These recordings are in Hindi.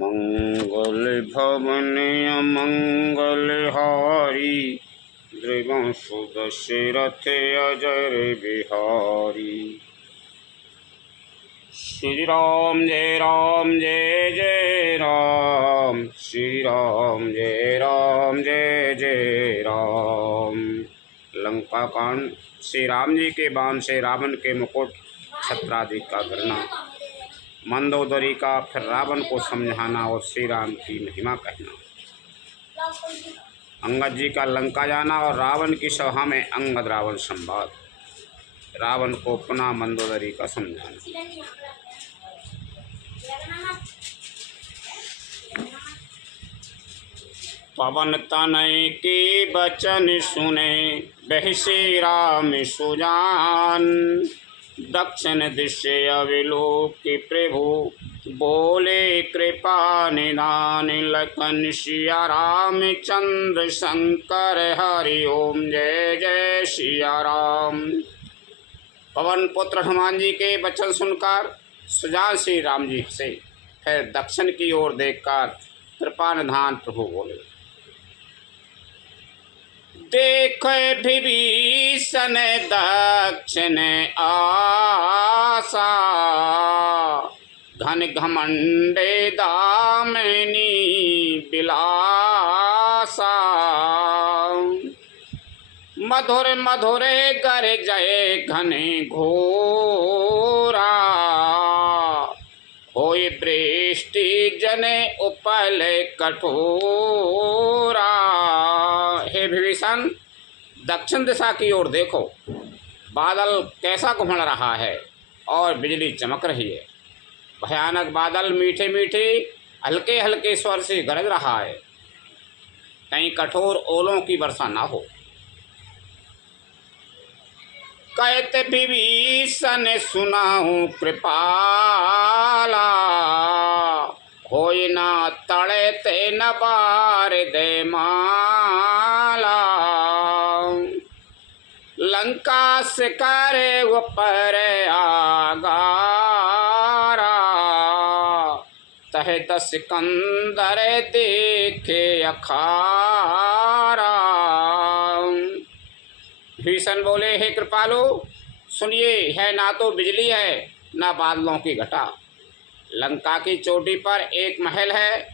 मंगल भवन अमंगल हारी, द्रिवंशु दशरथ अजर बिहारी। श्री राम जय जय राम, श्री राम जय जय राम। लंका कांड। श्री राम जी के बाण से रावण के मुकुट छत्रादि का गिरना, मंदोदरी का फिर रावण को समझाना और श्री राम की महिमा कहना, अंगद जी का लंका जाना और रावण की सभा में अंगद रावण संवाद, रावण को पुनः मंदोदरी का समझाना। पवन तनय के बचन सुने, बहसे राम सुजान। दक्षिण दिशे अविलोक प्रभु, बोले कृपा निधान। लखन सिया राम चंद्र शंकर, हरि ओम जय जय सिया राम। पवन पुत्र हनुमान जी के वचन सुनकर सुजान श्री राम जी हंसे, फिर दक्षिण की ओर देखकर कृपा निधान प्रभु बोले। देख विभीषण दक्षिण आसा, घन घमंडे दामिनी बिलासा। मधुर मधुर कर जय घने घोरा, होय वृष्टि जने उपल कठोरा। हे विभीषण, दक्षिण दिशा की ओर देखो, बादल कैसा घुमड़ रहा है और बिजली चमक रही है। भयानक बादल मीठे मीठे हल्के हल्के स्वर से गरज रहा है, कहीं कठोर ओलों की वर्षा ना हो। कहते विभीषण सुनाऊं कृपाला, होय ना तड़े ते न बार दे माला। लंका से करे ऊपर आगारा, तहे दस सिकंदर देखे अखारा। भीषण बोले, हे कृपालु सुनिए, है ना तो बिजली है ना बादलों की घटा। लंका की चोटी पर एक महल है,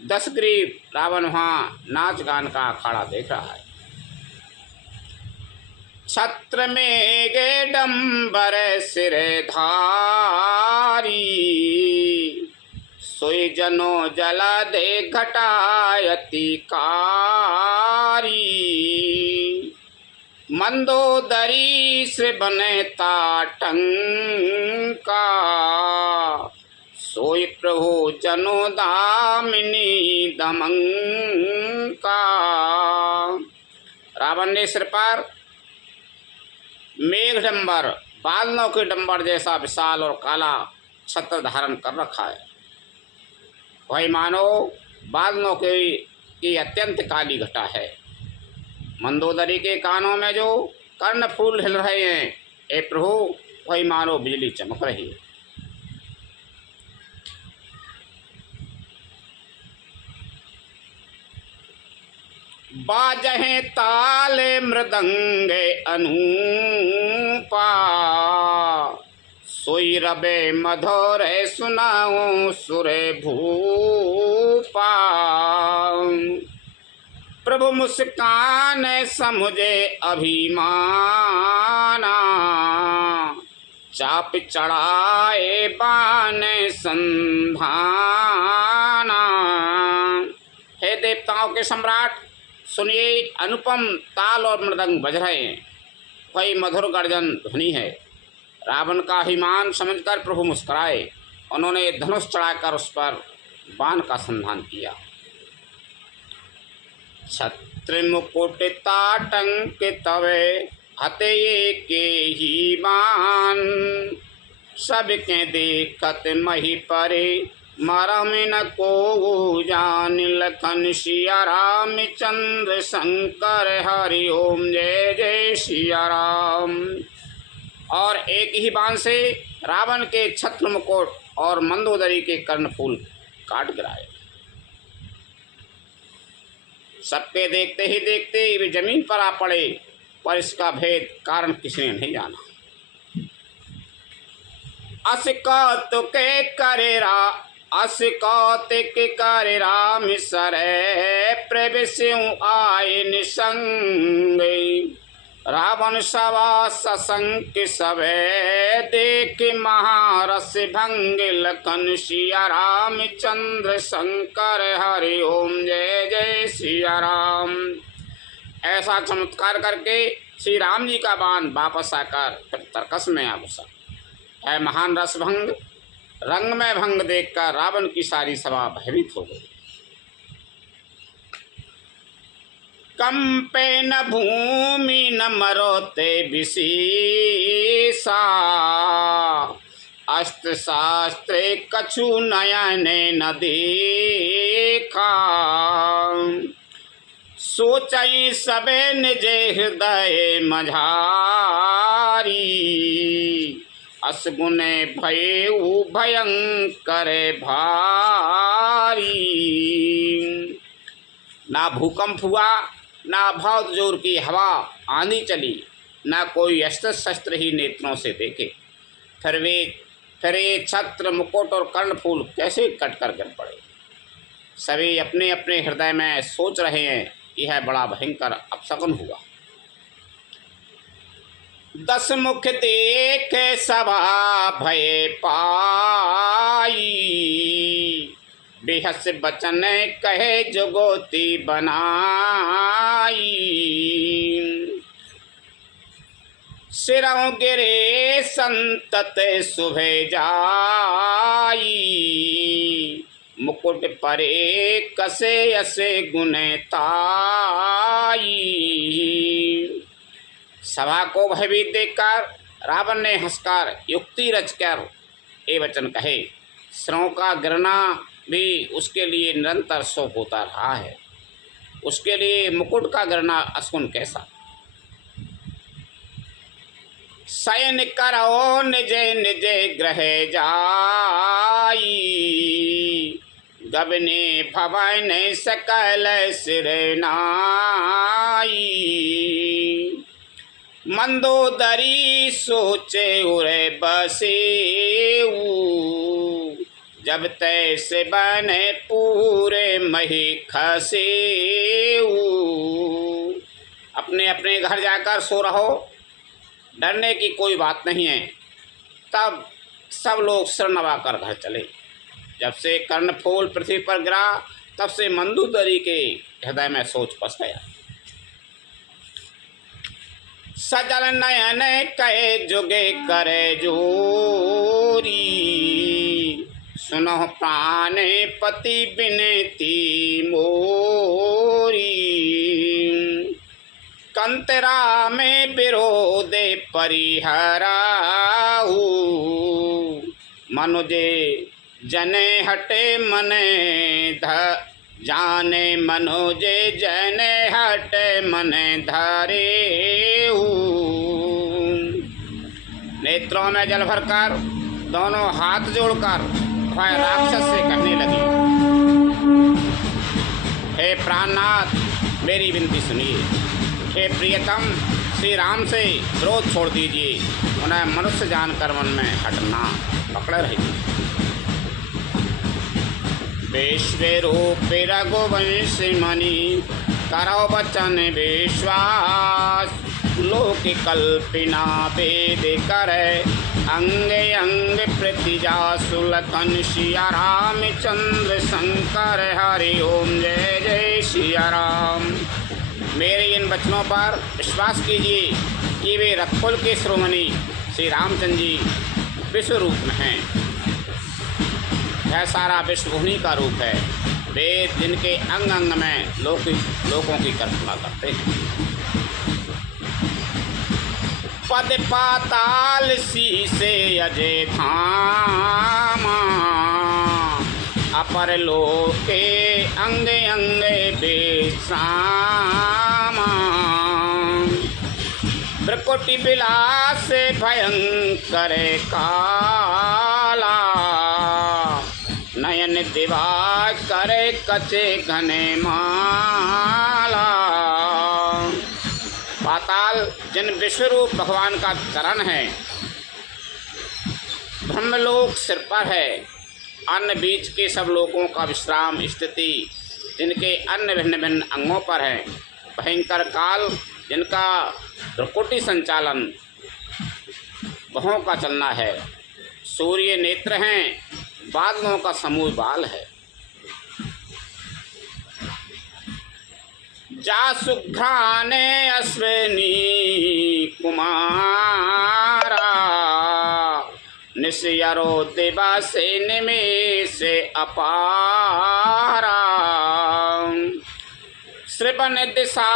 10 ग्रीव रावण वहाँ नाच गान का अखाड़ा देख रहा है। छत्र में गे डम्बर सिरे धारी, सोई जनो जला दे घटायति कारी। मंदोदरी से बने ताटंका, सोई प्रभु जनो दामिनी दमंका। रावण ने सिर पर मेघ डंबर, बादलों के डंबर जैसा विशाल और काला छत्र धारण कर रखा है। वही मानो बादलों की अत्यंत काली घटा है। मंदोदरी के कानों में जो कर्ण फूल हिल रहे हैं, हे प्रभु, वही मानो बिजली चमक रही है। बाजहे ताले मृदंगे अनूपा, सोई रबे मधुर सुनाऊं सुरे भूपा। प्रभु मुस्कान समुझे अभिमाना, चाप चढ़ाए बाण संधाना। हे देवताओं के सम्राट सुनिए, अनुपम ताल और मृदंग बज रहे हैं, वही मधुर गर्जन ध्वनि है। रावण का अभिमान समझकर प्रभु मुस्कुराए, उन्होंने धनुष चढ़ाकर उस पर बाण का संधान किया। छत्र मुकुट ताटंक तवे, हते के ही बाण। सबके देखत मही परे, मरम न को जान। लखन सिया राम चंद्र शंकर, हरि ओम जय जय सिया राम। और एक ही बाण से रावण के छत्र मुकुट और मंदोदरी के कर्णफूल काट गिराए। सबके देखते ही देखते वे जमीन पर आ पड़े, पर इसका भेद कारण किसी ने नहीं जाना। अस्कौतिक करे राम सरे, प्रवेश्यु आए निसंग। रावण सवा सशंक सबे, देख महारस भंग। लखन सिया रामचंद्र शंकर, हरि ओम जय जय सिया राम। ऐसा चमत्कार करके श्री राम जी का बाण वापस आकर फिर तरकस में आ घुसा। है महान रस भंग, रंग में भंग देखकर रावण की सारी सभा भयभीत हो गई। कंपे न भूमि न मरोते विशीषा, अस्त्र शास्त्र कछु नयने न देखा। सोचई सबे निज हृदय मझारी, असगुने भयउ भयंकर भारी। ना भूकंप हुआ, ना बहुत जोर की हवा आंधी चली, ना कोई अस्त्र शस्त्र ही नेत्रों से देखे। फिर ये छत्र मुकुट और कर्णफूल कैसे कटकर गिर पड़े। सभी अपने अपने हृदय में सोच रहे हैं, यह बड़ा भयंकर अपशकुन हुआ। 10 मुख देख सभा भय पाई, बेहस बचन कहे जुगोती बनाई। सिरों गिरे संतत सुभे जाई, मुकुट परे कसे असे गुने ताई। सभा को भयभीत देखकर रावण ने हंसकर युक्ति रचकर ये वचन कहे। सिरों का गिरना भी उसके लिए निरंतर शोक होता रहा है, उसके लिए मुकुट का गिरना अशकुन कैसा। शयन करो निजे निजे ग्रह जाई, गबने भवन सकल सिर नाई। मंदोदरी सोचे उरे बसेऊ, जब तैसे बने पूरे मही खसेऊ। अपने अपने घर जाकर सो रहो, डरने की कोई बात नहीं है। तब सब लोग सिर नवाकर घर चले। जब से कर्णफूल पृथ्वी पर गिरा, तब से मंदोदरी के हृदय में सोच बस गया। सजल नयन कहे जुगे करे जोरी, सुनो प्राण पति बिनती मोरी। कंतरा में विरोधे परिहराऊ, मनुजे जने हटे मने जाने। मनोजे जने हटे मने धरेऊ। नेत्रों में जल भरकर दोनों हाथ जोड़कर वह राक्षस से कहने लगी, हे प्राणनाथ मेरी विनती सुनिए। हे प्रियतम श्री राम से विरोध छोड़ दीजिए, उन्हें मनुष्य जानकर मन में हटना पकड़े रहिए। विश्वरूप रघुवंश मणि करो वचन विश्वास, लोक कल्पना वेद करे अंग अंग प्रतिजा। सुलखन सिया रामचंद्र शंकर, हरि ओम जय जय सिया राम। मेरे इन वचनों पर विश्वास कीजिए कि वे रत्कुल के शिरोमणि श्री रामचंद्र जी विश्व रूप में हैं। यह सारा विश्व उन्हीं का रूप है। वेद जिनके अंग अंग में लोगों की कल्पना करते हैं। पद पाताल शीसे अजय धामा, अपर लोके अंग अंग बेसामा। प्रकोटि विलास भयंकर काला, नयन दिवा करे कचे घने माला। पाताल जिन विश्वरूप भगवान का चरण है, ब्रह्मलोक सिर पर है, अन्य बीच के सब लोगों का विश्राम स्थिति जिनके अन्य भिन्न भिन्न अंगों पर है, भयंकर काल जिनका त्रिकुटी संचालन बहों का चलना है, सूर्य नेत्र हैं, बादलों का समूह बाल है। जा सुघ्राने अश्विनी कुमारा, निशयरो दिवसे निमेष अपारा। श्रवण दिशा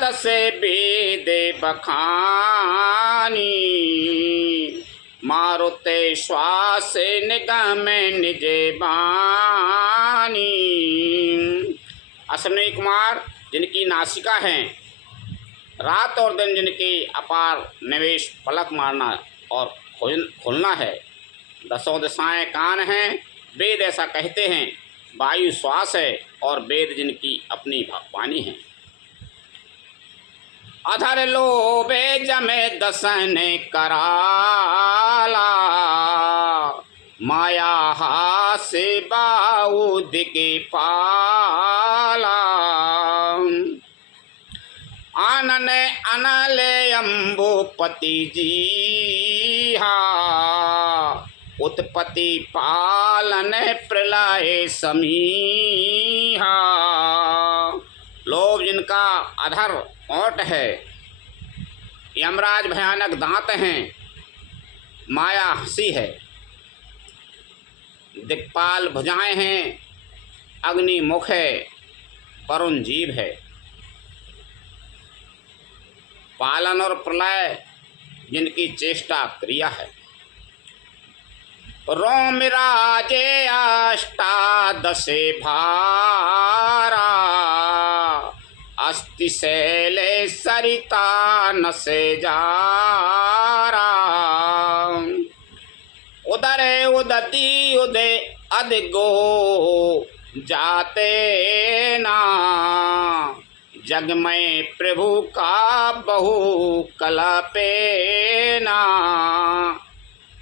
दसे वेदे बखानी, मारुते श्वास निगम निजे बानी। अश्विनी कुमार जिनकी नासिका हैं, रात और दिन जिनके अपार निवेश पलक मारना और खुलना है, दसों दिशाएं कान हैं, वेद ऐसा कहते हैं, वायु श्वास है और वेद जिनकी अपनी वाणी है। अधर लोभे जमे दसन कराला, माया हासे बाऊ दिके पाला। आनन अनले अम्बोपति जी हा, उत्पत्ति पालन प्रलय समीहा। लोभ जिनका अधर ओट है, यमराज भयानक दांत हैं, माया हंसी है, दिक्पाल भुजाएं हैं, अग्नि मुख है, वरुण जीव है। पालन और प्रलय जिनकी चेष्टा क्रिया है। रोम राजे अष्टादशे भारा, अस्ति शैले सरिता नसे जारा। उदरे उदती उदय अदिगो जाते ना, जग में प्रभु का बहु कलपे ना।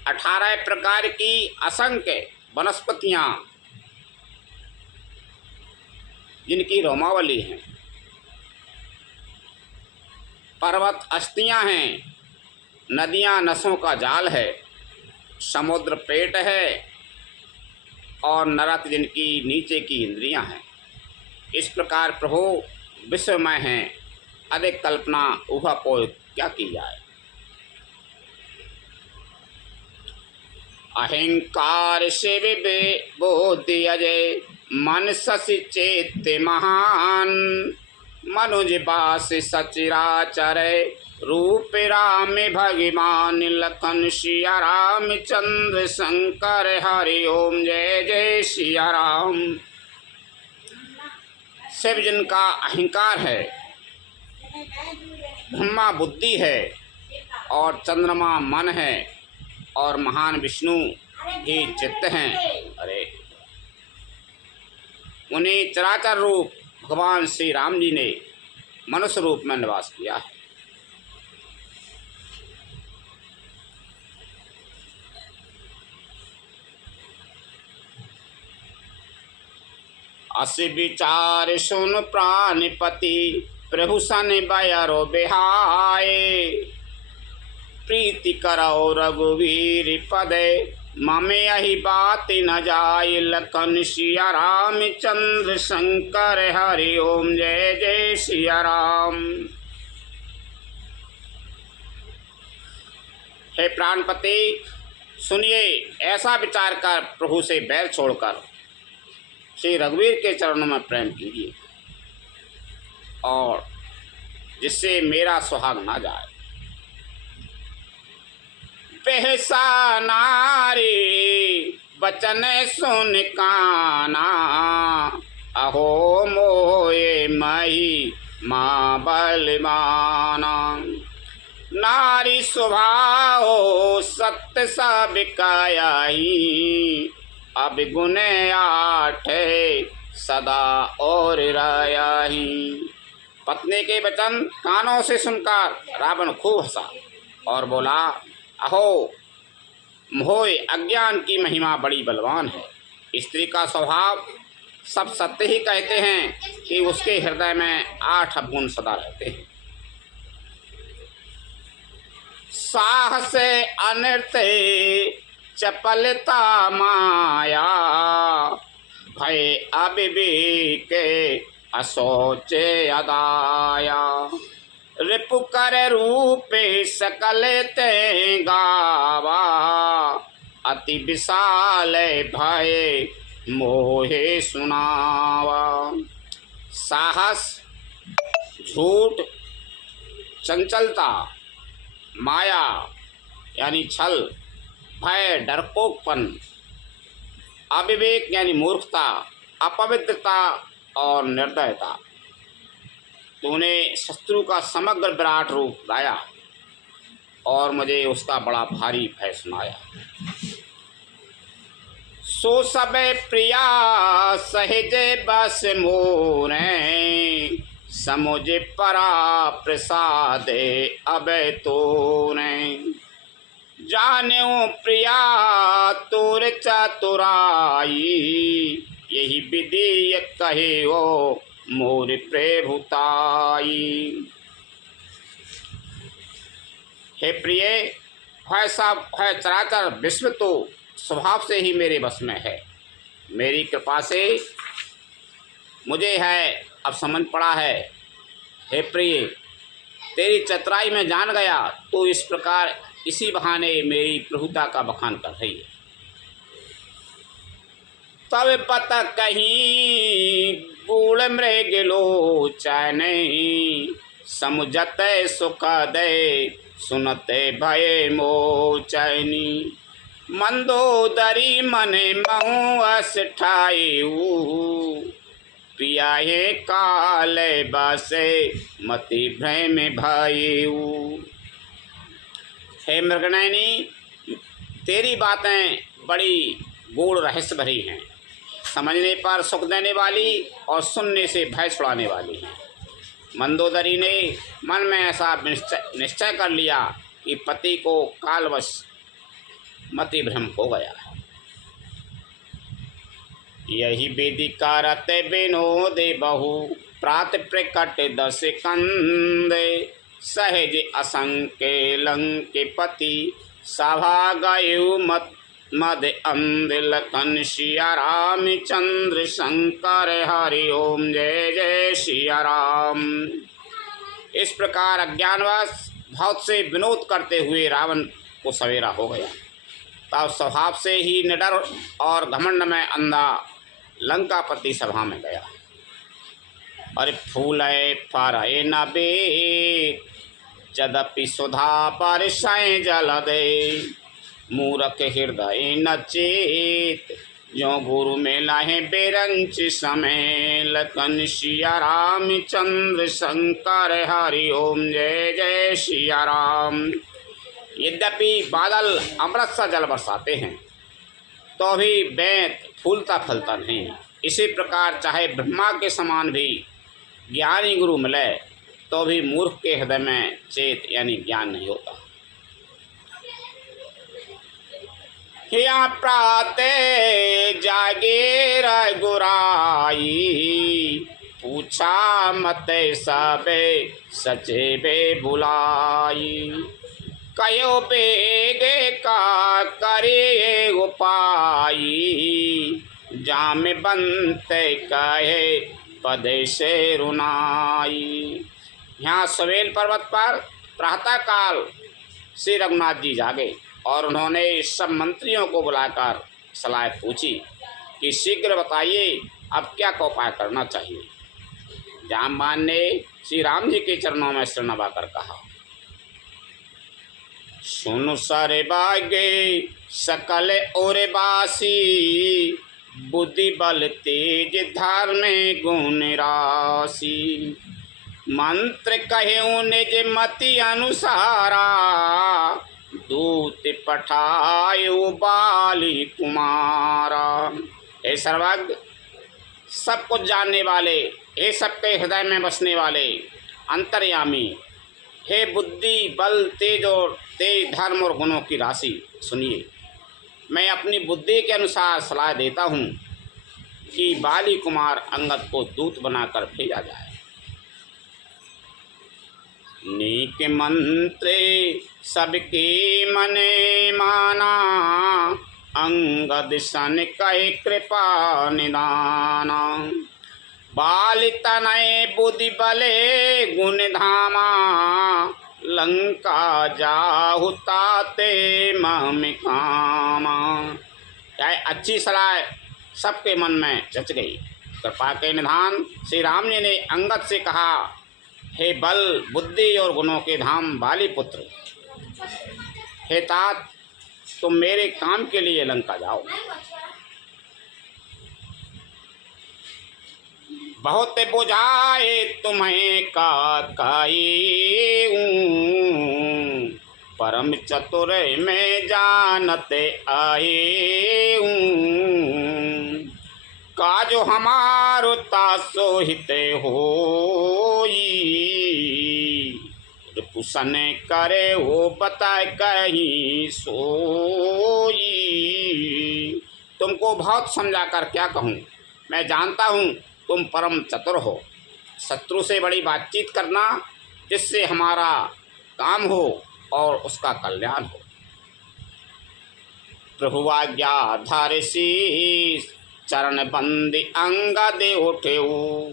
18 प्रकार की असंख्य वनस्पतियाँ जिनकी रोमावली हैं, पर्वत अस्थियाँ हैं, नदियाँ नसों का जाल है, समुद्र पेट है और नरक जिनकी नीचे की इंद्रियां हैं। इस प्रकार प्रभु विश्वमय हैं, अधिक कल्पना ऊहापोह क्या की जाए। अहंकार से विबोधि अजय, मन शशि चेत महान। मनुज बास सचराचर, रूप राम भगवान लखन सिया राम चंद्र शंकर हरि ओम जय जय सिया राम। शिव जिनका अहंकार है, ब्रह्मा बुद्धि है और चंद्रमा मन है और महान विष्णु ही चित्त हैं। अरे उन्हें चराचर रूप भगवान श्री राम जी ने मनुष्य रूप में निवास किया है। अस विचार सुन प्राणपति, प्रभु सन बयरो बिहाए। प्रीति करो रघुवीर पदे, ममे यही बात न जाय। लखन सिया राम चंद्र शंकर हरि ओम जय जय सिया राम। हे प्राणपति सुनिए, ऐसा विचार कर प्रभु से बैर छोड़कर श्री रघुवीर के चरणों में प्रेम कीजिए और जिससे मेरा सुहाग ना जाए। बेहसा नारी बचन सुन काना, अहो मोए मही माँ बलमाना। नारी स्वभाव सत्य सब कायाही, अब गुण आठे सदा और रायाही। पत्नी के वचन कानों से सुनकर रावण खूब हंसा और बोला, अहो मोह अज्ञान की महिमा बड़ी बलवान है। स्त्री का स्वभाव सब सत्य ही कहते हैं कि उसके हृदय में 8 अवगुण सदा रहते हैं। साहस अनर्थ चपलता माया, भय अविवेक असोचे अदाया। रिपु कर रूप सकल ते गावा, अति विशाल भय मोहे सुनावा। साहस, झूठ, चंचलता, माया यानी छल, भय डरपोकपन, अविवेक यानी मूर्खता, अपवित्रता और निर्दयता। तूने शत्रु का समग्र विराट रूप लाया और मुझे उसका बड़ा भारी भय सुनाया। सो सब प्रिया सहजे बस मोरे, समुझ परा प्रसादे अबे तोरे। जान्यो प्रिया तोर चतुराई, यही विधि कहे हो मोर प्रभुताई। हे प्रिय, है सब है चराचर विश्व तो स्वभाव से ही मेरे बस में है। मेरी कृपा से मुझे है अब समझ पड़ा है। हे प्रिय, तेरी चतुराई में जान गया तो इस प्रकार इसी बहाने मेरी प्रभुता का बखान कर रही है। तब पता कहीं गूढ़ मृग लोचन, समुझते सुख दे सुनते भय मोचनी। मंदोदरी मन महु अस ठायु, पिया हे काल बसे मति भ्रम भयऊ। हे मृगनयनी, तेरी बातें बड़ी गूढ़ रहस्य भरी हैं, समझने पर सुख देने वाली और सुनने से भय छुड़ाने वाली हैं। मंदोदरी ने मन में ऐसा निश्चय कर लिया कि पति को कालवश मति भ्रम हो गया है। यही विधि करत विनोद बहु, प्रात प्रकट 10 कंद। सहज असंख्य लंकेपति, सभा गयु मद अंध। लखन सिया रामचंद्र शंकर, हरि ओम जय जय सिया राम। इस प्रकार अज्ञानवश बहुत से विनोद करते हुए रावण को सवेरा हो गया। तब स्वभाव से ही निडर और घमंड में अंधा लंकापति सभा में गया। अरे फूले फरे न बेद, यद्यपि सुधा पर सै जल दे। मूरख हृदय न चेत, जो गुरु में लाहे बेरंच समय। लखन सिया रामचंद्र शंकर, हरि ओम जय जय सिया राम। यद्यपि बादल अमृत सा जल बरसाते हैं तो भी बेंत फूलता फलता नहीं। इसी प्रकार चाहे ब्रह्मा के समान भी ज्ञानी गुरु मिले तो भी मूर्ख के हृदय में चेत यानी ज्ञान नहीं होता। हिया प्राते जागे रघुराई, पूछा मत सबे सचे बे बुलाई। कयो बेग का करे उपाई, जाम बनते कहे पद से रुनाई। यहाँ सवेल पर्वत पर प्रातःकाल श्री रघुनाथ जी जागे और उन्होंने सब मंत्रियों को बुलाकर सलाह पूछी कि शीघ्र बताइए अब क्या का उपाय करना चाहिए। जामवान ने श्री राम जी के चरणों में सिर नवाकर कहा, सुन सारे बागे सकल और बासी। बुद्धि बल तेज धर्म गुण राशि। मंत्र कहे निज मति अनुसारा, दूत पठायो बाली कुमारा। हे सर्वज्ञ, सब कुछ जानने वाले, हे सबके हृदय में बसने वाले, अंतर्यामी, हे बुद्धि, बल, तेज और तेज, धर्म और गुणों की राशि, सुनिए। मैं अपनी बुद्धि के अनुसार सलाह देता हूँ कि बाली कुमार अंगद को दूत बनाकर भेजा जाए। नीक मंत्रे सबके मने माना, अंगद सन कहे कृपा निदाना। बाल तनय बुद्धि बले गुण धामा, लंका जाहु ताते मम कामा। क्या अच्छी सलाह सबके मन में जच गई। कृपा के निधान श्री राम जी ने अंगद से कहा, हे बल, बुद्धि और गुणों के धाम बाली पुत्र, हे तात, तुम मेरे काम के लिए लंका जाओ। बहुत बुझाए तुम्हें काकाई, परम चतुर में जानते आए। काजो हमारो तासोहित होई, पुसन करे हो बताए कहीं सोई। तुमको बहुत समझा कर क्या कहूँ, मैं जानता हूँ तुम परम चतुर हो। शत्रु से बड़ी बातचीत करना जिससे हमारा काम हो और उसका कल्याण हो। प्रभु आज्ञा धारे शीस, चरण बंदी अंगद उठेऊ।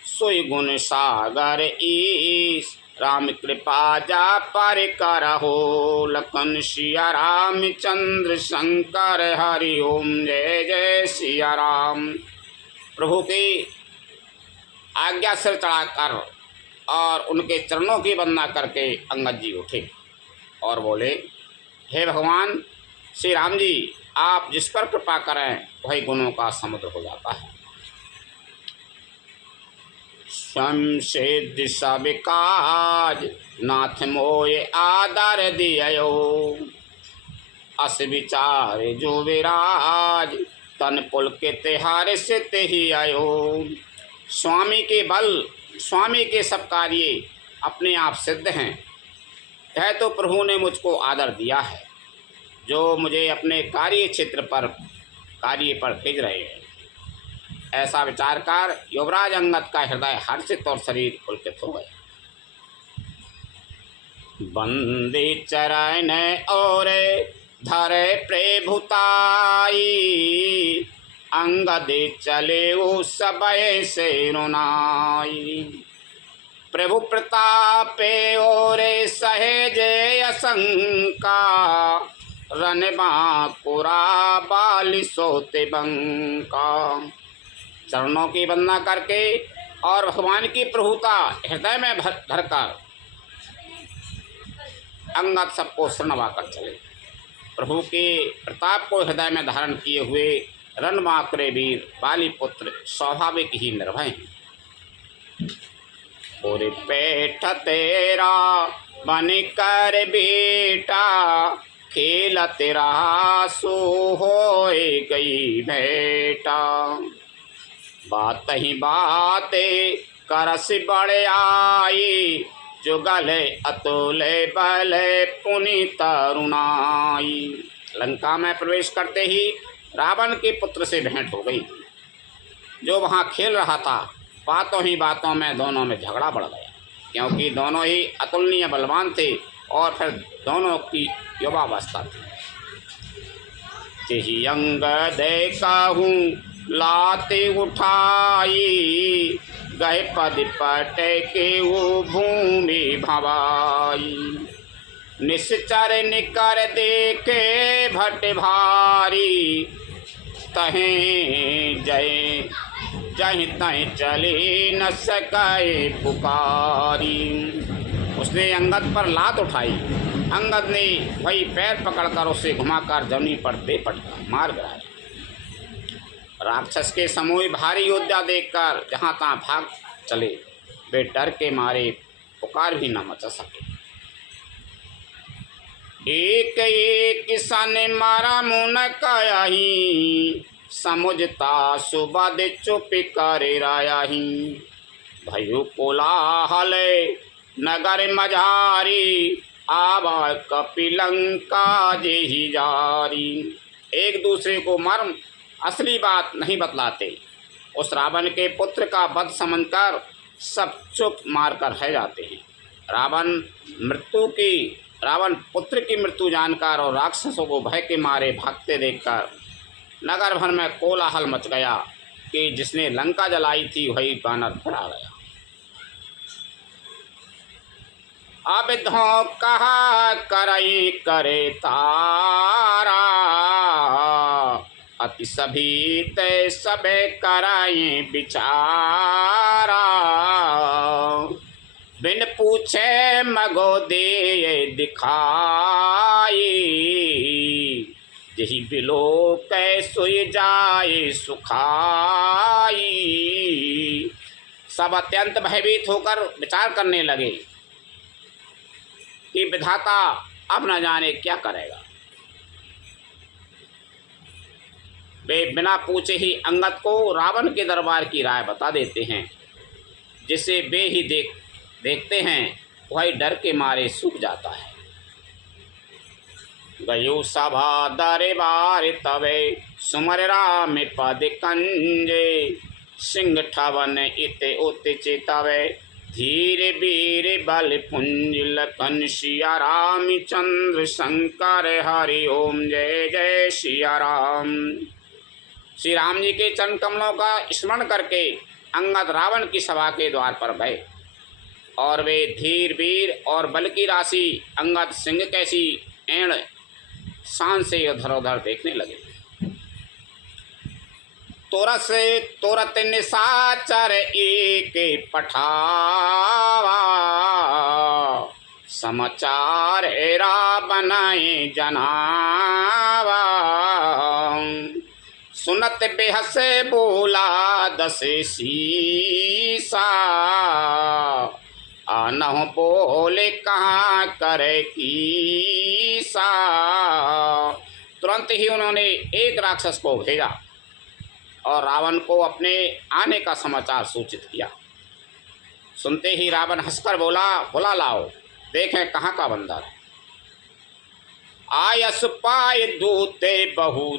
सोई गुण सागर ईश, राम कृपा जा पर करहो। लखन सिया रामचंद्र शंकर हरि ओम, जय जय सिया राम। प्रभु की आज्ञा सिर चढ़ाकर और उनके चरणों की वंदना करके अंगद जी उठे और बोले, हे भगवान श्री राम जी, आप जिस पर कृपा करें वही गुणों का समुद्र हो जाता है। शमशेद सब काज नाथ मोय आदर दियो। अस विचार जो विराज, तन पुलकित हार से ते ही आयो। स्वामी के बल, स्वामी के सब कार्य अपने आप सिद्ध हैं। यह तो प्रभु ने मुझको आदर दिया है, जो मुझे अपने कार्य क्षेत्र पर कार्य पर भेज रहे हैं। ऐसा विचार कर युवराज अंगद का हृदय हर्षित और शरीर पुलकित हो गया। बंदे चरण और धरे प्रभुताई, अंगद चले वो सबय से रुनाई। प्रभु प्रतापे और सहज असंका, रनबा कुरा बाल सोते बंका। चरणों की वंदना करके और भगवान की प्रभुता हृदय में धरकर अंगद सबको शरणवा कर चले। प्रभु के प्रताप को हृदय में धारण किए हुए रणबांकुरे वीर बाली पुत्र स्वाभाविक ही निर्भय हैं। और पेट तेरा बन कर बेटा, खेल तेरा सो होए गई बेटा। बात ही बाते करस बड़े आई, जुगले अतुले बले पुनि तरुणाई। लंका में प्रवेश करते ही रावण के पुत्र से भेंट हो गई, जो वहाँ खेल रहा था। बातों ही बातों में दोनों में झगड़ा बढ़ गया, क्योंकि दोनों ही अतुलनीय बलवान थे और फिर दोनों की युवावस्था थी। तेहि अंग देखहूँ लाते उठाई, गए पद पट के वो भूमि भवाई। निश्चर निकर देखे भट भारी, तहें जय जहीं तहें चले न सकाए पुकारी। उसने अंगद पर लात उठाई। अंगद ने वही पैर पकड़कर उसे घुमाकर जमीन पर दे पटका मार गिराया। राक्षस के समूह भारी योद्धा देखकर जहाँ तहाँ भाग चले, वे डर के मारे पुकार भी न मचा सके। एक एक सन मारा मुन कायाही, समुझता सुबद चुप करे रायाही। भयो कोलाहल नगर मझारी, आवा कपिलंका जेहि जारी। एक दूसरे को मर्म असली बात नहीं बतलाते। उस रावण के पुत्र का वध समझकर सब चुप मारकर रह जाते हैं। रावण पुत्र की मृत्यु जानकर और राक्षसों को भय के मारे भागते देखकर नगर भर में कोलाहल मच गया कि जिसने लंका जलाई थी वही बानर फिर आ गया। अब धो कहा करई करे तारा, अति सभी ते सबे कराई बिचारा। बिन पूछे मगो दे दिखाई, यही बिलो कै सोई जाए सुखाई। सब अत्यंत भयभीत होकर विचार करने लगे कि विधाता अब न जाने क्या करेगा। वे बिना पूछे ही अंगद को रावण के दरबार की राय बता देते हैं, जिसे वे ही देखते हैं वही डर के मारे सूख जाता है। गयो सभा दरबार तवे, सुमर राम पद कंजे। सिंह ठवन इत उत चितवे, धीरे वीर बल पुंज लखन सिया राम चंद्र शंकर हरि ओम जय जय सिया राम। श्री राम जी के चरण कमलों का स्मरण करके अंगद रावण की सभा के द्वार पर गए और वे धीर वीर और बल की राशि अंगद सिंह कैसी एण शान से उधर उधर देखने लगे। तुरत निशाचर एक पठावा, समाचार रावण जनावा। सुनत बेहस बोला दस सीसा, आनहु बोले कहाँ करे कीसा। तुरंत ही उन्होंने एक राक्षस को भेजा और रावण को अपने आने का समाचार सूचित किया। सुनते ही रावण हंसकर बोला, बुला लाओ, देखें कहाँ का बंदर है। आयस पाय दूते बहुधाई,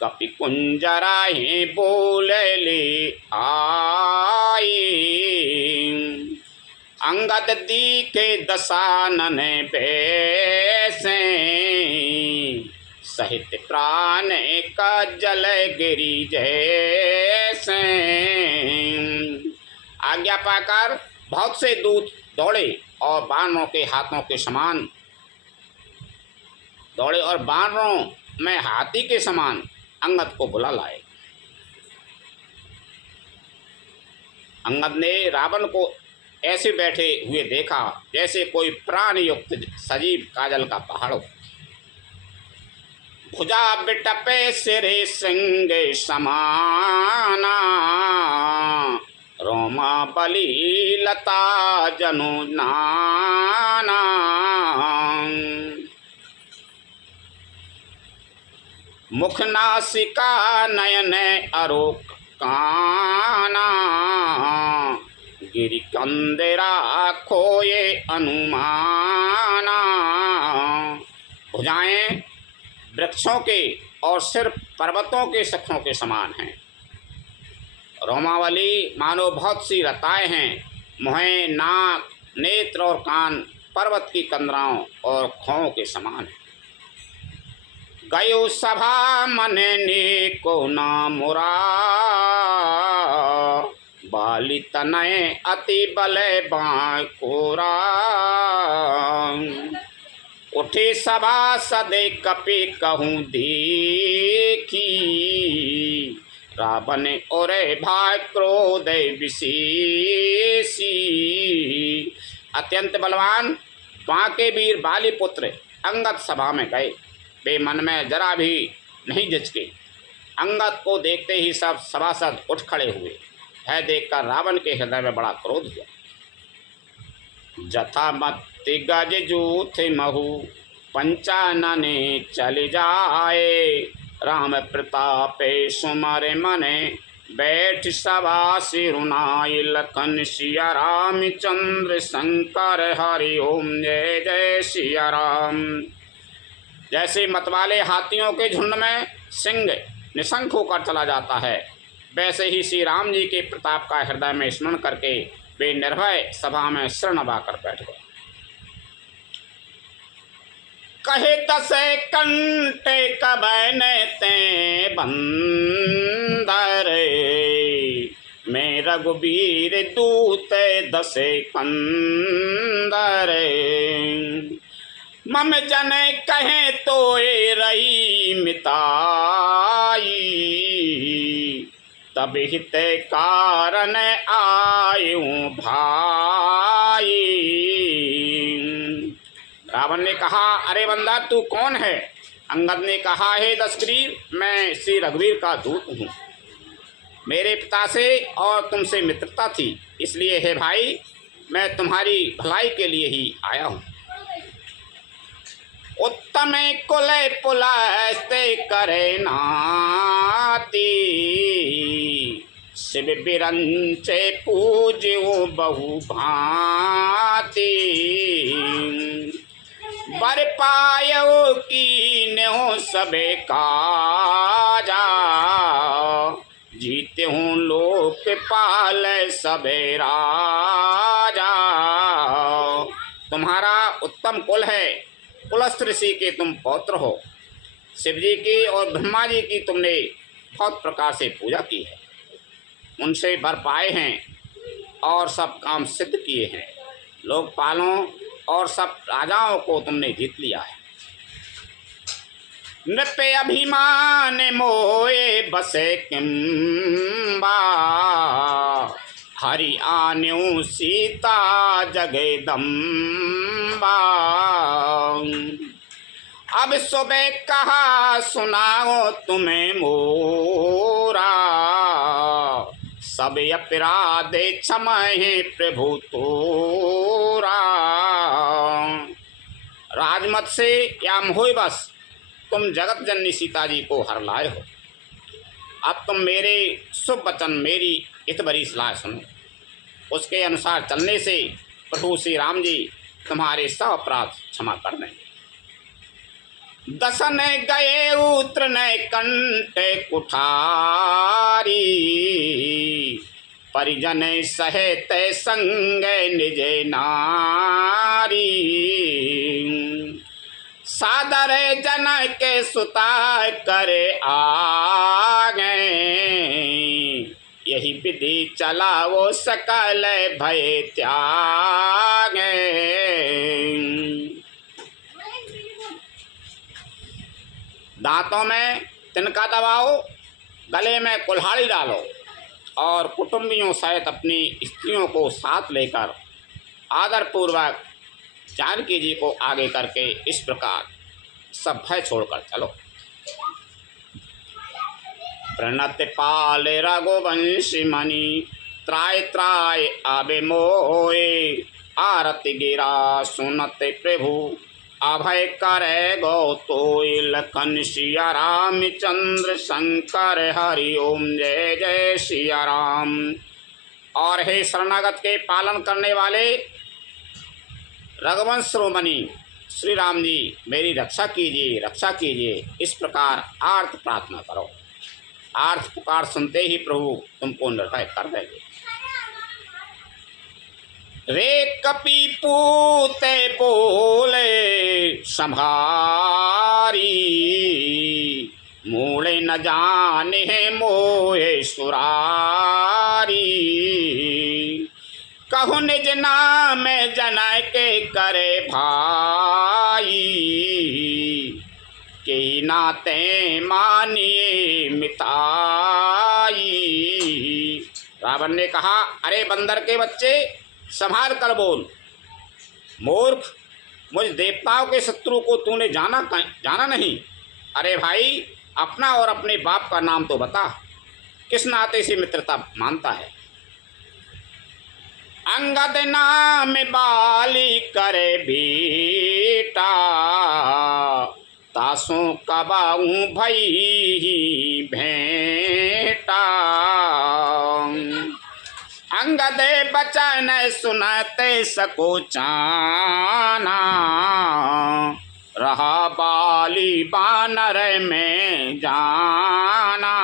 कपि कुंजराहे बोले ले आई। अंगद दीखे दसानन बैसे, सहित प्राण का जल गिरी जैसे। आज्ञा पाकर बहुत से दूत दौड़े और बानरों के हाथों के समान दौड़े और बानरों में हाथी के समान अंगद को बुला लाए। अंगद ने रावण को ऐसे बैठे हुए देखा जैसे कोई प्राण युक्त सजीव काजल का पहाड़ हो। भुजा बिटपे सिरे सिंह समाना, रोमा बली लता जनु नाना। मुख नासिका नयन अरोक काना, गिरि कंदेरा खोए अनुमाना। भुजाएं वृक्षों के और सिर पर्वतों के शिखरों के समान हैं। रोमावली मानो बहुत सी लताएं हैं। मुहें, नाक, नेत्र और कान पर्वत की कंदराओं और खों के समान हैं। गयो सभा मन ने को नामुरा, बाली तनय अति बल बांकोरा। उठे सभा सदे कपि कहूँ देखी, रावण और भाई क्रोध विशेषी। अत्यंत बलवान बांके वीर बाली पुत्र अंगद सभा में गए। वे मन में जरा भी नहीं झिझके। अंगद को देखते ही सब सभासद उठ खड़े हुए। यह देखकर रावण के हृदय में बड़ा क्रोध हुआ। जथा मत्ति गज जूथ महु पंचानने चल जाए। राम प्रतापे सुमर मने बैठ सभा सिरुनाई। लखन सिया रामचंद्र शंकर हरि ओम जय जय सिया राम। जैसे मतवाले हाथियों के झुंड में सिंह निशंक होकर चला जाता है, वैसे ही श्री राम जी के प्रताप का हृदय में स्मरण करके वे निर्भय सभा में सिर नवाकर बैठ गए। कहे दसे कंटे कबैन ते बंदर, मैं रघुबीर दूत दसे कंदर। मम जन कहे तो रही मिताई, तब हित कारण आयूं भाई। रावण ने कहा, अरे बंदा तू कौन है? अंगद ने कहा, हे दशग्रीव, मैं श्री रघुवीर का दूत हूँ। मेरे पिता से और तुमसे मित्रता थी, इसलिए हे भाई मैं तुम्हारी भलाई के लिए ही आया हूँ। उत्तम कुल पुलस्ते करे नाती, शिव बिरंचे पूज्यो बहु भांति। बर पायो की न्यो सबे काजा, जीते हूँ लोक पाल सबे राजा। तुम्हारा उत्तम कुल है, पुलस्त ऋषि के तुम पौत्र हो। शिव जी की और ब्रह्मा जी की तुमने बहुत प्रकार से पूजा की है, उनसे वर पाए हैं और सब काम सिद्ध किए हैं। लोकपालों और सब राजाओं को तुमने जीत लिया है। नृत्य अभिमान मोए बसे किम्बा, हरि आन्यू सीता जगदम्बा। अब सुबह कहा सुनाओ तुम्हें मोरा, सब अपराध क्षमहे प्रभु तोरा। राजमत से या मोहबस तुम जगत जननी सीता जी को हर लाए हो। अब तुम मेरे शुभ वचन, मेरी हितभरी सलाह सुनो। उसके अनुसार चलने से प्रभु श्री राम जी तुम्हारे सब अपराध क्षमा कर देंगे। दसन गए उत्र न कंठ कुठारी, परिजन सहित संग निज नारी। सादर जन के सुता करे आगे, यही विधि चलाओ सकल भय त्यागे। दांतों में तिनका दबाओ, गले में कुल्हाड़ी डालो और कुटुंबियों सहित अपनी स्त्रियों को साथ लेकर आदरपूर्वक जानकी जी को आगे करके इस प्रकार सब भय छोड़कर चलो। प्रणत पाल रघुवंशी मणि, त्राय त्राय आबे मोए। आरती गिरा सुनत प्रभु, अभय करे गो तोय। लखन सिया रामचंद्र शंकर हरि ओम जय जय सिया राम। और हे शरणागत के पालन करने वाले रघुवंश शिरोमणि श्री राम जी, मेरी रक्षा कीजिए, रक्षा कीजिए। इस प्रकार आर्त प्रार्थना करो। आर्त पुकार सुनते ही प्रभु तुमको निर्भय कर देंगे। रे कपि पूते बोले संभारी, मूड़े न जाने मोहे सुरारी। कहु निज नाम जना के करे भाई, के नाते मानिए मिताई। रावण ने कहा, अरे बंदर के बच्चे, संभाल कर बोल। मूर्ख, मुझ देवताओं के शत्रु को तूने जाना नहीं। अरे भाई, अपना और अपने बाप का नाम तो बता, किस नाते से मित्रता मानता है। अंगद नाम बाली करे बेटा, तासों कबाऊ भई भेंटा। अंगद बचन सुनते सको चाना, रहा बाली बानर में जाना।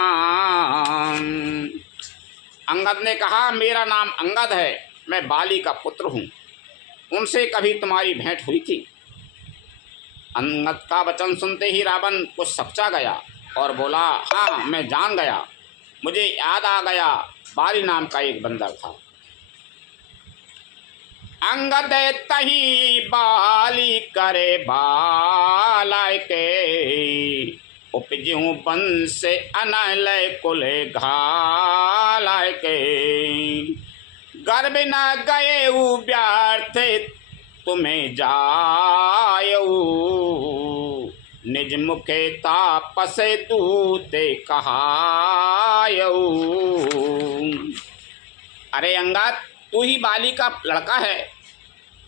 अंगद ने कहा, मेरा नाम अंगद है, मैं बाली का पुत्र हूँ। उनसे कभी तुम्हारी भेंट हुई थी? अंगद का वचन सुनते ही रावण कुछ सपचा गया और बोला, हाँ मैं जान गया, मुझे याद आ गया, बाली नाम का एक बंदर था। अंगद तही बाली करे बालाय के, उपज्यू बंश अनलय कुले घालाय के। गर्भ न गए व्यर्थ तुम्हें जायऊ, निज मुखे तापस दूते कहायऊ। अरे अंगद, तू ही बाली का लड़का है।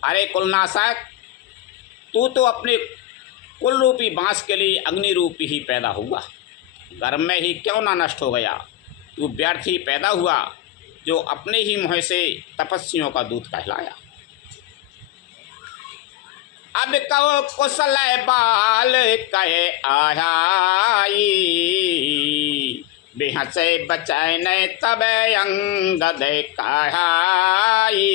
अरे कुलनाशक, तू तो अपने कुल रूपी बांस के लिए अग्नि रूपी ही पैदा हुआ, गर्भ में ही क्यों ना नष्ट हो गया? तू व्यर्थ ही पैदा हुआ, जो अपने ही मुँह से तपस्वियों का दूत कहलाया। अब कहो कुशल बाल कहे आहाई, बेहसे बचाए न तब अंगद कहाई।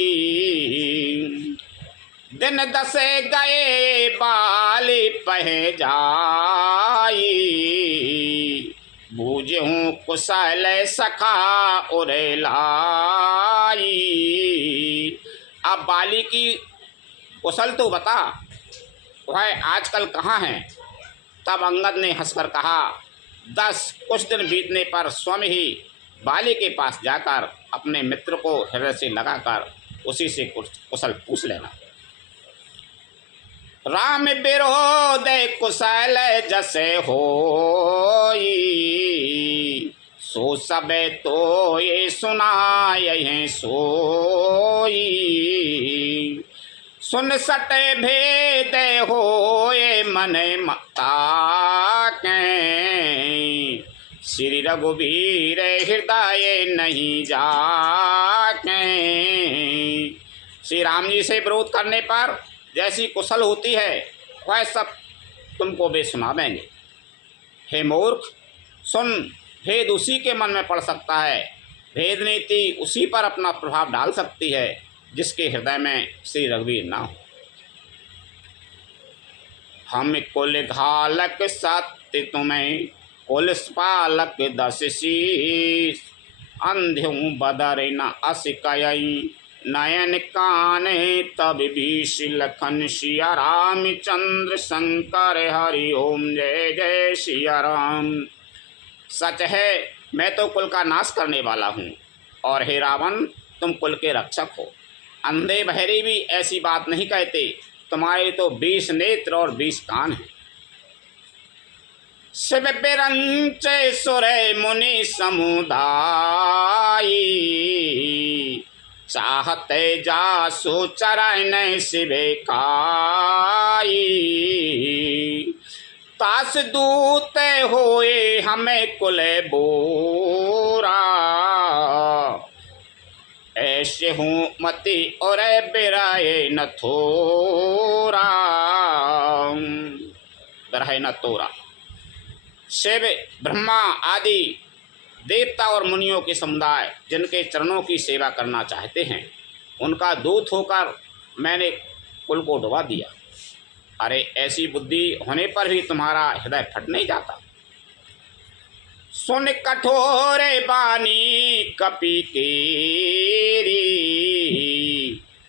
दिन दसे गए बाली पह जाई, बूझूं कुशल सखा उरे लाई। अब बाली की कुशल तो बता, वह आजकल कहाँ है? तब अंगद ने हंसकर कहा, 10 कुछ दिन बीतने पर स्वयं ही बाली के पास जाकर अपने मित्र को हृदय से लगाकर उसी से कुशल पूछ लेना। राम विरोध कुशल जैसे होई, सो सबे तो ये सुनाए सोई। सुन सटे भेद होए मन मता के, श्री रघुवीर हृदय नहीं जाके। श्री राम जी से विरोध करने पर जैसी कुशल होती है, वह सब तुमको वे सुना देंगे। हे मूर्ख, सुन, भेद उसी के मन में पड़ सकता है, भेद नीति उसी पर अपना प्रभाव डाल सकती है जिसके हृदय में श्री रघुवीर ना हो। हम कुल घालक सत्य तुम्हें, कुल पालक 10 शीश। अंध्यों बदर न अस कयई, नयन काने तब बीस लखन। सिया रामचंद्र शंकर हरि ओम, जय जय सिया राम। सच है, मैं तो कुल का नाश करने वाला हूँ, और हे रावण, तुम कुल के रक्षक हो। अंधे बहरे भी ऐसी बात नहीं कहते, तुम्हारे तो 20 नेत्र और 20 कान हैं। शिव बिरंच सुर मुनि समुदायी, चाहते जासु चरण शिवे काई। तास दूत होए हमें कुल बोरा, ऐसे हूँ मति और बिराए न थोरा। बिराए न तोरा। शिव, ब्रह्मा आदि देवता और मुनियों के समुदाय जिनके चरणों की सेवा करना चाहते हैं, उनका दूत होकर मैंने कुल को डुबा दिया। अरे ऐसी बुद्धि होने पर भी तुम्हारा हृदय फट नहीं जाता। सुन कठोर बानी कपि तेरी,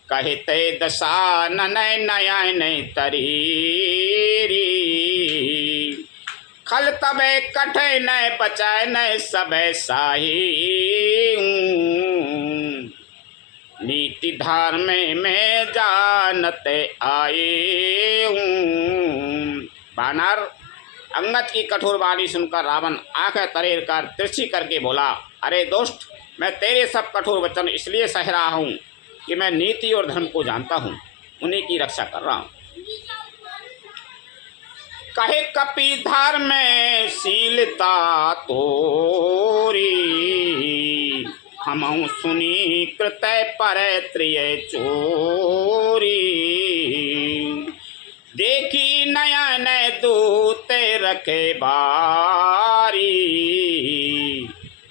कहते दशानन नयन तरीरी। खल तबे कठे न बचाए न सबे साही, नीति धर्म में जानते आए हूँ। बानर, अंगद की कठोर वाणी सुनकर रावण आंखें तरेर कर तिरछी करके बोला, अरे दोस्त, मैं तेरे सब कठोर वचन इसलिए सह रहा हूँ कि मैं नीति और धर्म को जानता हूँ, उन्हीं की रक्षा कर रहा हूँ। कहे कपि धर्म शीलता तोरी, हमहु सुनी कृत पर त्रिय चोरी। देखी नयन दूते रखे बारी,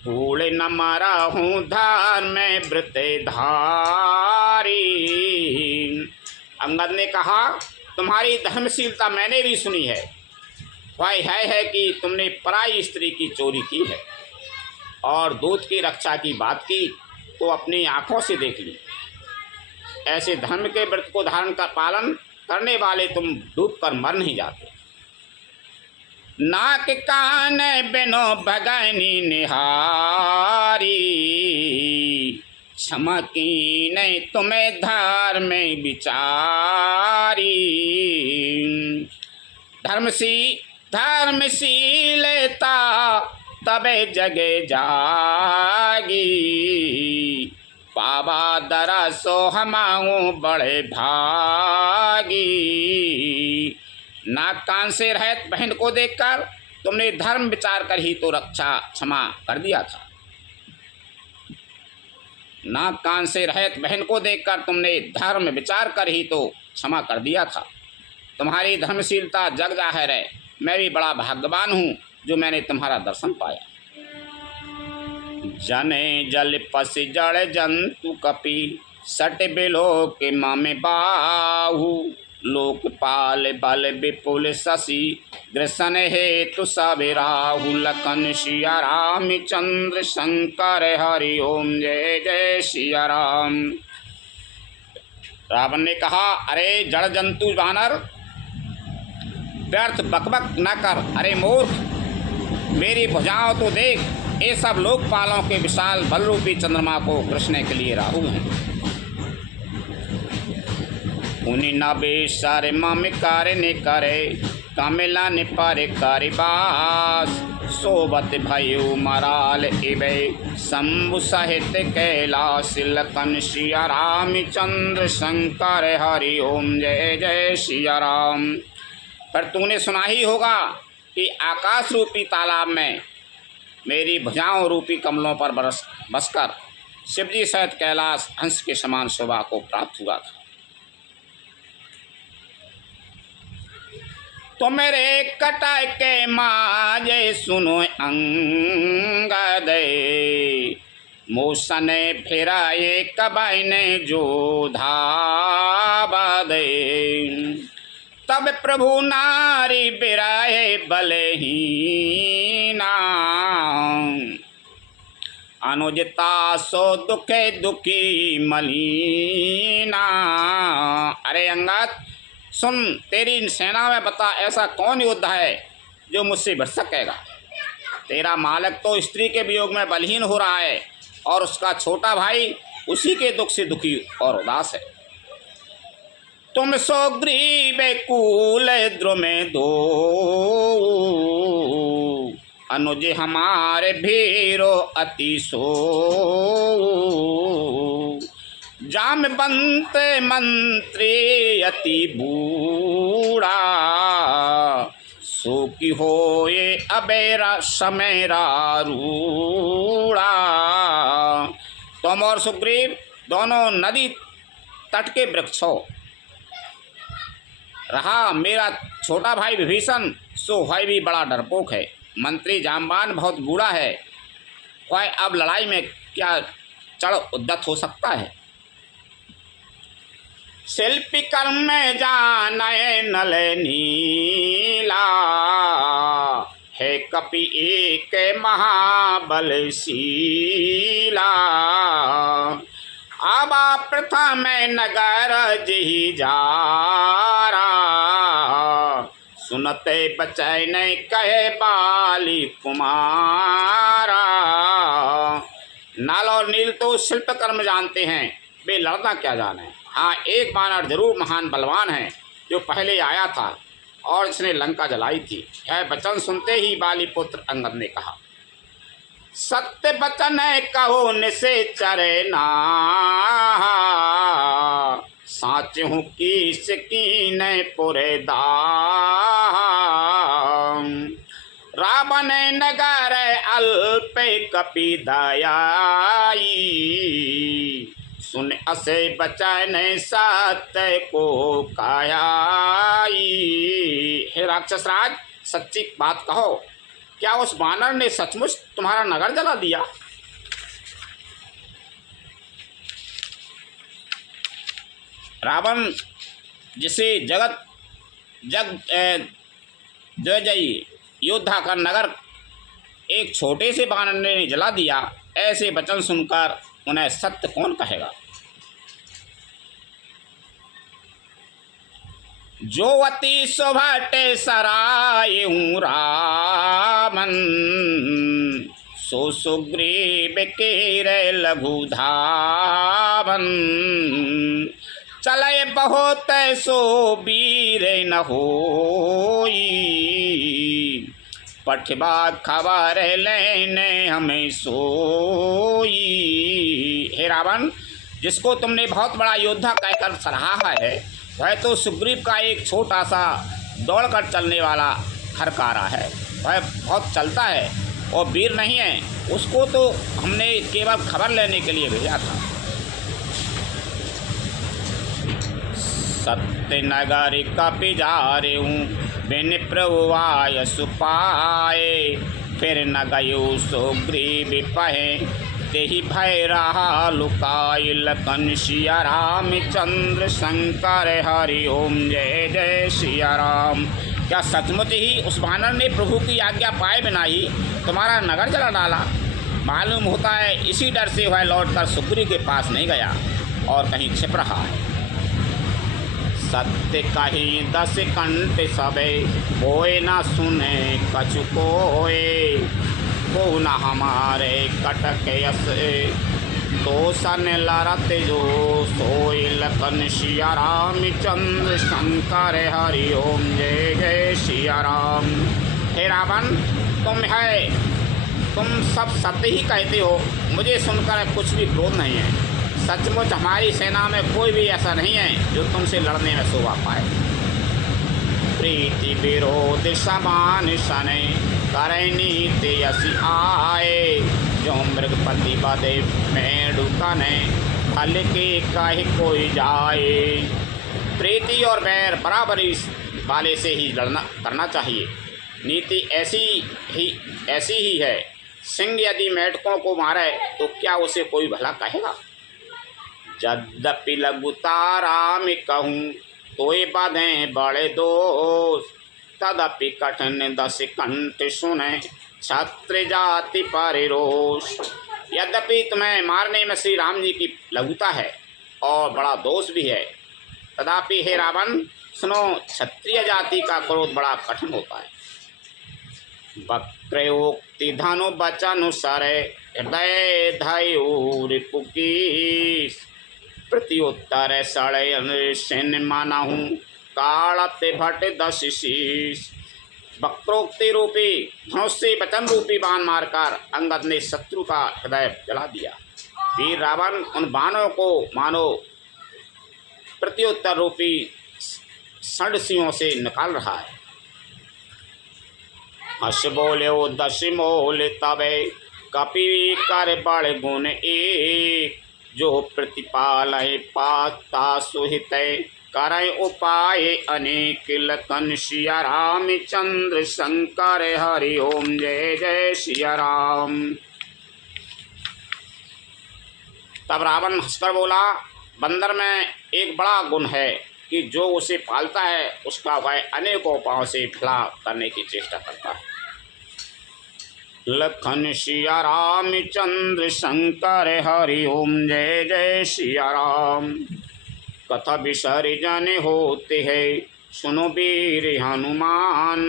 भूल न मरा हूँ धर्म व्रत धारी। अंगद ने कहा, तुम्हारी धर्मशीलता मैंने भी सुनी है। वह है कि तुमने पराई स्त्री की चोरी की है और दूत की रक्षा की बात की तो अपनी आंखों से देख ली। ऐसे धर्म के व्रत को धारण कर पालन करने वाले तुम डूब कर मर नहीं जाते। नाक कान बिनो भगनी निहारी, क्षमा की नहीं तुम्हें धर्म विचारी। धर्मशीलता तबे जगे जागी, पावा दरा सो हमाऊँ बड़े भागी। नाक कान से रहित बहन को देखकर तुमने धर्म विचार कर ही तो रक्षा क्षमा कर दिया था। नाक कान से रहित बहन को देखकर तुमने धर्म विचार कर ही तो क्षमा कर दिया था। तुम्हारी धर्मशीलता जग जाहिर है। मैं भी बड़ा भाग्यवान हूँ जो मैंने तुम्हारा दर्शन पाया। जने जल पस जड़ जंतु कपि, सट बिलो के मामे बाहु। लोकपाल बल विपुल शशि, ग्रसन हेतु सब राहु। लखन सिया राम चंद्र शंकर हरि ओम जय जय सिया राम। रावण ने कहा, अरे जड़ जंतु वानर, व्यर्थ बकबक न कर। अरे मूर्ख, मेरी भुजाओं तो देख, ये सब लोकपालों के विशाल बलरूपी चंद्रमा को कृष्ण के लिए राहु हैं। उन्हीं नबे सारे मम कार्य ने करे, कमिला ने पारे कारिबास। सोबत भयो मराल इबे, शंभु सहित कैलाश। लखन सिया राम चंद्र शंकर हरि ओम जय जय सिया राम। पर तूने सुना ही होगा कि आकाश रूपी तालाब में मेरी भुजाओं रूपी कमलों पर बसकर शिवजी सहित कैलाश हंस के समान शोभा को प्राप्त हुआ था। तो मेरे कटाई के माजे सुनो अंगद, मूसन फिराए कबाई ने जो धावा दे। तब प्रभु नारी बिराए बलहीना, अनुजता सो दुखे दुखी मलीना। अरे अंगद सुन, तेरी सेना में बता ऐसा कौन योद्धा है जो मुझसे भिड़ सकेगा। तेरा मालिक तो स्त्री के वियोग में बलहीन हो रहा है और उसका छोटा भाई उसी के दुख से दुखी और उदास है। तुम सो ग्रीव कूल द्रुमे दो, अनुज हमारे भीरो अति सो। जाम बंत मंत्री अति बूढ़ा, सो की होए अबेरा समेरा रूढ़ा। तुम और सुग्रीव दोनों नदी तट के वृक्ष हो। रहा मेरा छोटा भाई विभीषण, सो वह भी बड़ा डरपोक है। मंत्री जाम्बान बहुत बूढ़ा है, वह अब लड़ाई में क्या चढ़ उद्यत हो सकता है। शिल्पी कर्म में जाने नल नीला, है कपि एक महाबल शीला। आबा प्रथम नगर जही जारा, सुनते बचै नहीं कहे बाली कुमारा। नल और नील तो शिल्प कर्म जानते हैं, वे लड़ना क्या जाने। हाँ, एक बानर जरूर महान बलवान है जो पहले आया था और इसने लंका जलाई थी। यह वचन सुनते ही बाली पुत्र अंगद ने कहा, सत्य वचन कहो निसे चरे ना, साचहु कीस कीनै पुरे दाम। रावण नगर अल्प कपि दयाई, सुन असे बचन सत्य को कायाई। हे राक्षस राज, सच्ची बात कहो, क्या उस वानर ने सचमुच तुम्हारा नगर जला दिया? रावण जिसे जय योद्धा का नगर एक छोटे से वानर ने जला दिया, ऐसे वचन सुनकर उन्हें सत्य कौन कहेगा? जो अति सुभटे सरायहूँ रामन, सो सुग्रीव केरे लघु धावन। चले बहुत सो वीर न होई, पठबा खबर लेने हमें सोई। हे रावण, जिसको तुमने बहुत बड़ा योद्धा कहकर सराहा है, वह तो सुग्रीव का एक छोटा सा दौड़कर चलने वाला खरकारा है। वह बहुत चलता है और वीर नहीं है, उसको तो हमने केवल खबर लेने के लिए भेजा था। सत्य नगर कपि जारे हूँ, बिन प्रभु आय सुपाए। फिर न गयो सुग्रीव पहे, तेहि भय रहा लुकाई। लखन सिया रामचंद्र शंकर हरि ओम जय जय सिया राम। क्या सचमुच ही उस वानर ने प्रभु की आज्ञा पाए बिना ही तुम्हारा नगर जला डाला? मालूम होता है इसी डर से वह लौटकर सुग्रीव के पास नहीं गया और कहीं छिप रहा है। सत्य कही दस कंठ सबे, कोई न सुने कछु कोय। को न हमारे कटक यस, तो सन लरत जो सोई। लखन सिया रामचंद्र शंकर हरि ओम जय जय सिया राम। हे रावण, तुम सब सत्य ही कहते हो, मुझे सुनकर कुछ भी क्रोध नहीं है। सचमुच हमारी सेना में कोई भी ऐसा नहीं है जो तुमसे लड़ने में शोभा पाए। प्रीति विरोध समान सने, करे नीति यसी आए। जो मृगपति बदे मेढ़ु कने, फल के कहे कोई जाए। प्रीति और बैर बराबरी वाले से ही लड़ना करना चाहिए। नीति ऐसी ही है। सिंह यदि मेढकों को मारे तो क्या उसे कोई भला कहेगा? यद्यपि लघुताराम कहूँ, तोय बाधे बड़े दोष। तदपि कठिन दस कंठ सुने, क्षत्रिय जाति परिरोष। यद्यपि तुम्हें मारने में श्री राम जी की लघुता है और बड़ा दोष भी है, तथापि हे रावण सुनो, क्षत्रिय जाति का क्रोध बड़ा कठिन होता है। वक्रोक्ति धनु बचनु सरे, हृदय धयु रिपुकीस। प्रत्युत्तर सड़य सेन मानहु, कालते भट दस शीस। वक्रोक्ति रूपी धनुष से वचन रूपी बाण मारकर अंगद ने शत्रु का हृदय जला दिया। वीर रावण उन बाणों को मानो प्रत्युत्तर रूपी षड्सियों से निकाल रहा है। हस बोले ओ दस मोल तबे, कपि कर बड़ गुण एक। जो प्रतिपाल पाता सुहित, करय उपाय अनेक। लखन सिया रामचंद्र शंकर हरि ओम जय जय सिया राम। तब रावण हंसकर बोला, बंदर में एक बड़ा गुण है कि जो उसे पालता है उसका वह अनेकों उपायों से भला करने की चेष्टा करता है। लखन सिया रामचंद्र शंकर हरि ओम जय जय सिया राम। कथा विसर्जन होते है, सुनो वीर हनुमान।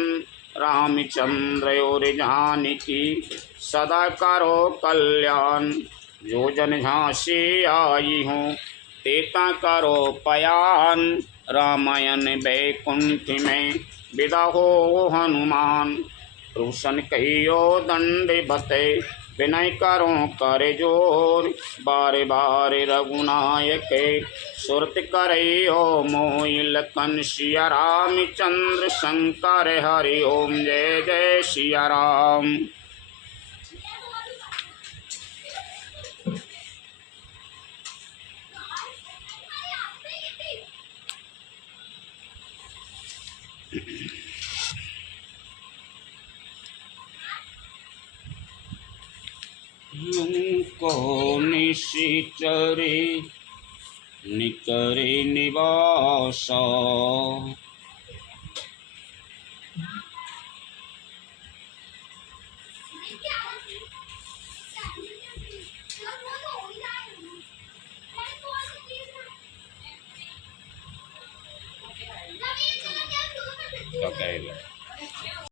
रामचंद्र और जानकी सदा करो कल्याण। जो जन झांसी आई हूँ, तेता करो पयान। रामायण वैकुंठ में विदा हो हनुमान। रोशन कहियो दंड बते, विनय करो कर जोर, बारे बारे रघुनायक सुरत करे हो मोहि लखन सिया राम चंद्र शंकर हरि ओम जय जय सिया राम। को निशिचरे निकरे निवास,